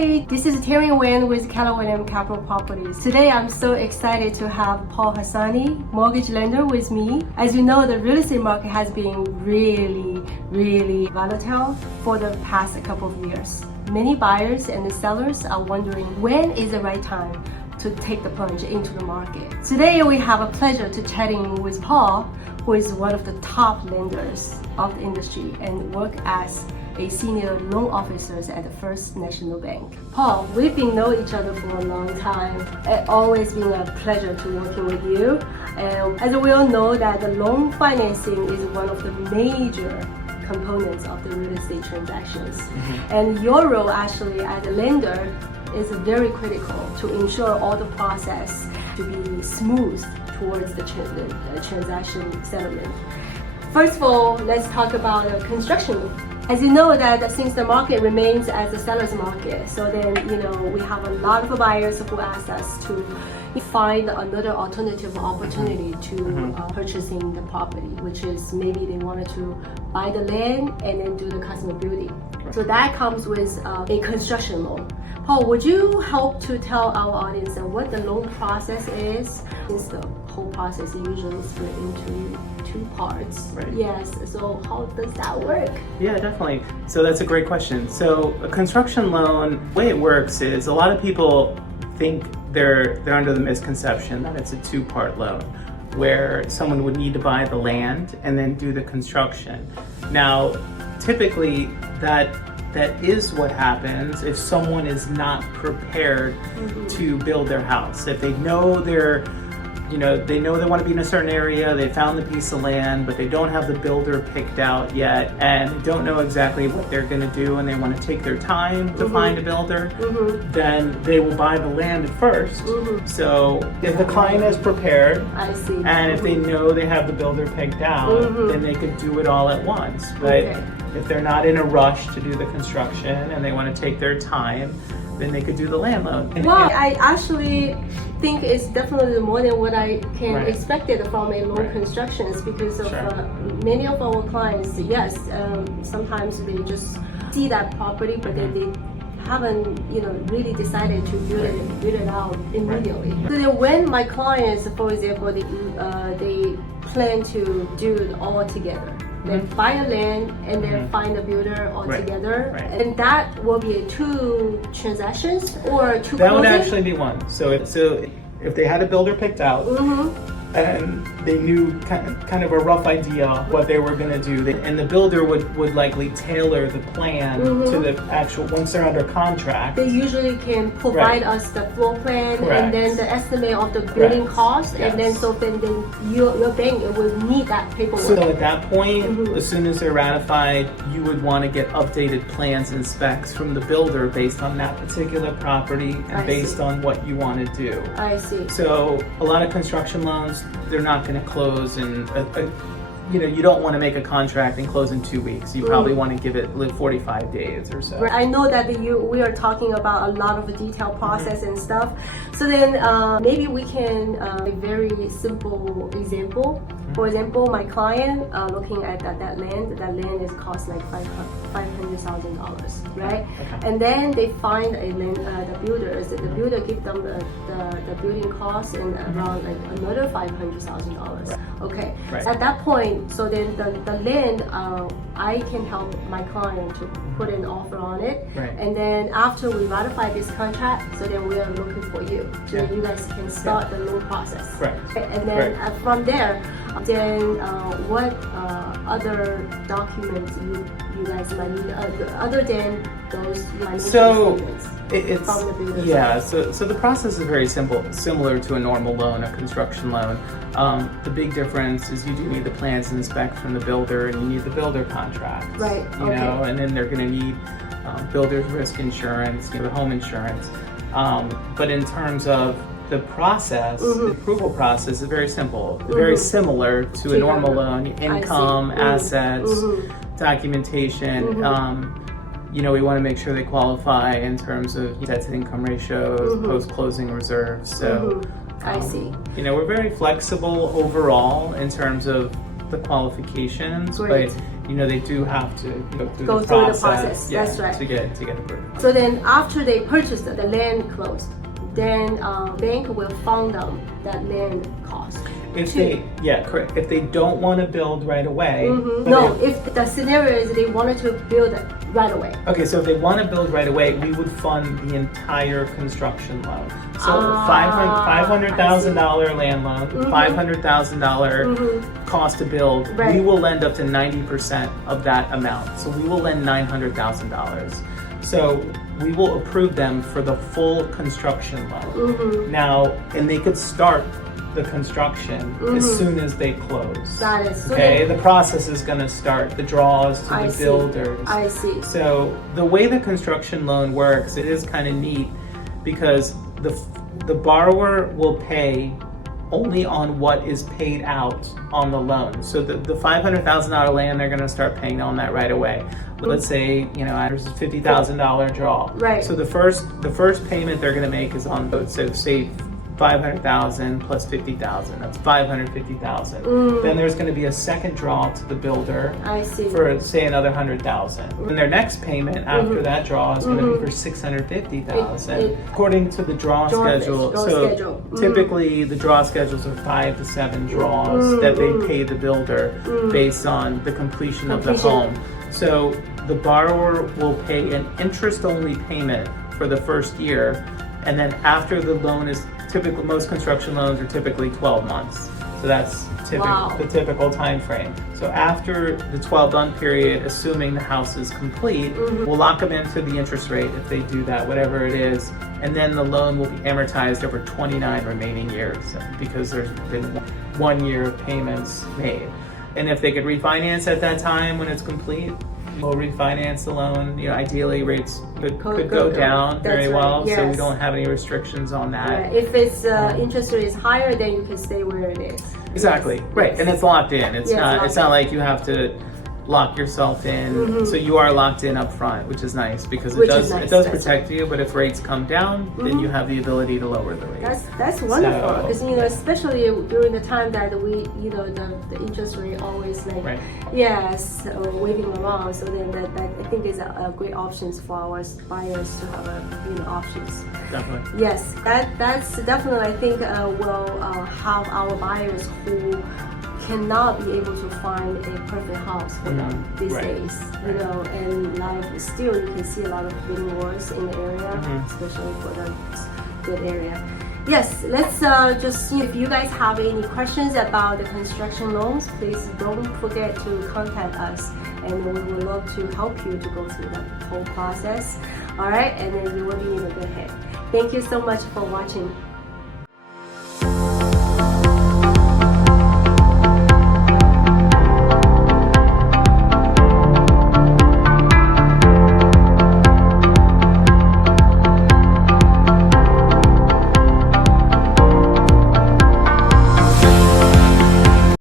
Hi, this is Terry Nguyen with Keller Williams Capital Properties. Today I'm so excited to have Paul Harsanyi, mortgage lender, with me. As you know, the real estate market has been really volatile for the past couple of years. Many buyers and the sellers are wondering when is the right time to take the plunge into the market. Today we have a pleasure to chatting with Paul, who is one of the top lenders of the industry and work as a senior loan officer at the First National Bank. Paul, we've been knowing each other for a long time. It's always been a pleasure to working with you. And as we all know that the loan financing is one of the major components of the real estate transactions. And your role actually as a lender is very critical to ensure all the process to be smooth towards the transaction settlement. First of all, let's talk about construction. As you know that since the market remains as a seller's market, so then we have a lot of buyers who ask us to find another alternative opportunity to purchasing the property, which is maybe they wanted to buy the land and then do the custom building. So that comes with a construction loan. Paul, would you help to tell our audience what the loan process is? Since the whole process is usually split into two parts. Right. Yes, so how does that work? Yeah, definitely. So that's a great question. So a construction loan, the way it works is a lot of people think they're under the misconception that it's a two-part loan where someone would need to buy the land and then do the construction. Now, typically that is what happens if someone is not prepared to build their house. If they know they want to be in a certain area, they found the piece of land, but they don't have the builder picked out yet, and they don't know exactly what they're going to do, and they want to take their time to find a builder, then they will buy the land first. So if the client is prepared, I see. And if they know they have the builder picked out, then they could do it all at once. But if they're not in a rush to do the construction and they want to take their time, then they could do the land loan. Well, I actually think it's definitely more than what I can expected from a loan constructions because of many of our clients. Yes, sometimes they just see that property, but then they haven't really decided to build it out immediately. So then when my clients, for example, they plan to do it all together. Then buy a land and then find a builder all together. And that will be two transactions or two That would closing? actually be one. So if they had a builder picked out and they knew kind of a rough idea what they were going to do, and the builder would likely tailor the plan to the actual, once they're under contract. They usually can provide us the floor plan and then the estimate of the building cost, and then your bank will need that paperwork. So at that point, as soon as they're ratified, you would want to get updated plans and specs from the builder based on that particular property and based on what you want to do. I see. So a lot of construction loans, they're not going to close in you don't want to make a contract and close in 2 weeks. You probably want to give it 45 days or so. I know that we are talking about a lot of the detailed process and stuff. So then maybe we can a very simple example. For example, my client looking at that land is cost like $500,000, right? And then they find the builders. The builder give them the building cost and around like another $500,000. Okay. At that point, so then the land, I can help my client to put an offer on it. And then after we ratify this contract, so then we are looking for you. So you guys can start the loan process. And then from there, then what other documents you guys might need other than those financial statements? So the process is very simple, similar to a normal loan, a construction loan. The big difference is you do need the plans and specs from the builder, and you need the builder contract. You know, and then they're going to need builder's risk insurance, the home insurance. But in terms of the process, the approval process is very simple, very similar to a normal loan. Income, assets, documentation. We want to make sure they qualify in terms of debt to income ratios, post-closing reserves. So I see. We're very flexible overall in terms of the qualifications, but they do have to go through Go the through the process. process. Yeah, That's right. To get approved. So then after they purchase the land closed, then bank will fund them that land cost. Correct. If they don't want to build right away. No, if the scenario is they wanted to build it right away. Okay, so if they want to build right away, we would fund the entire construction loan. So $500,000 land loan, $500,000 cost to build. Right. We will lend up to 90% of that amount. So we will lend $900,000. So we will approve them for the full construction loan. Now, and they could start the construction as soon as they close. That is. So okay, the process is going to start, the draws to the builders. I see. So the way the construction loan works, it is kind of neat because the borrower will pay only on what is paid out on the loan. So the $500,000 land, they're going to start paying on that right away. But let's say, there's a $50,000 draw. Right. So the first payment they're going to make is on, so say $500,000 plus $50,000. That's $550,000. Then there's going to be a second draw to the builder. I see. For say another $100,000. Then their next payment after that draw is going to be for $650,000 according to the draw schedule. So typically the draw schedules are 5 to 7 draws that they pay the builder based on the completion of the home. So the borrower will pay an interest-only payment for the first year, and then after the loan is typical, most construction loans are typically 12 months. So that's the typical time frame. So after the 12-month period, assuming the house is complete, we'll lock them into the interest rate if they do that, whatever it is. And then the loan will be amortized over 29 remaining years because there's been 1 year of payments made. And if they could refinance at that time when it's complete, we'll refinance the loan. Ideally rates could go down very well, so we don't have any restrictions on that. Right. If it's interest rate is higher, then you can stay where it is. Exactly. Yes. Right, and it's locked in. It's not. It's not like you have to lock yourself in. So you are locked in up front, which is nice because it does protect you. But if rates come down, then you have the ability to lower the rates. That's wonderful because especially during the time that the interest rate always waving around. So then that I think is a great options for our buyers to have options. Definitely. Yes, that's definitely I think will have our buyers who cannot be able to find a perfect house for them these days, and still you can see a lot of bidding wars in the area, especially for the good area. Yes, let's just see if you guys have any questions about the construction loans. Please don't forget to contact us, and we would love to help you to go through the whole process. All right, and then you will be in a good head. Thank you so much for watching.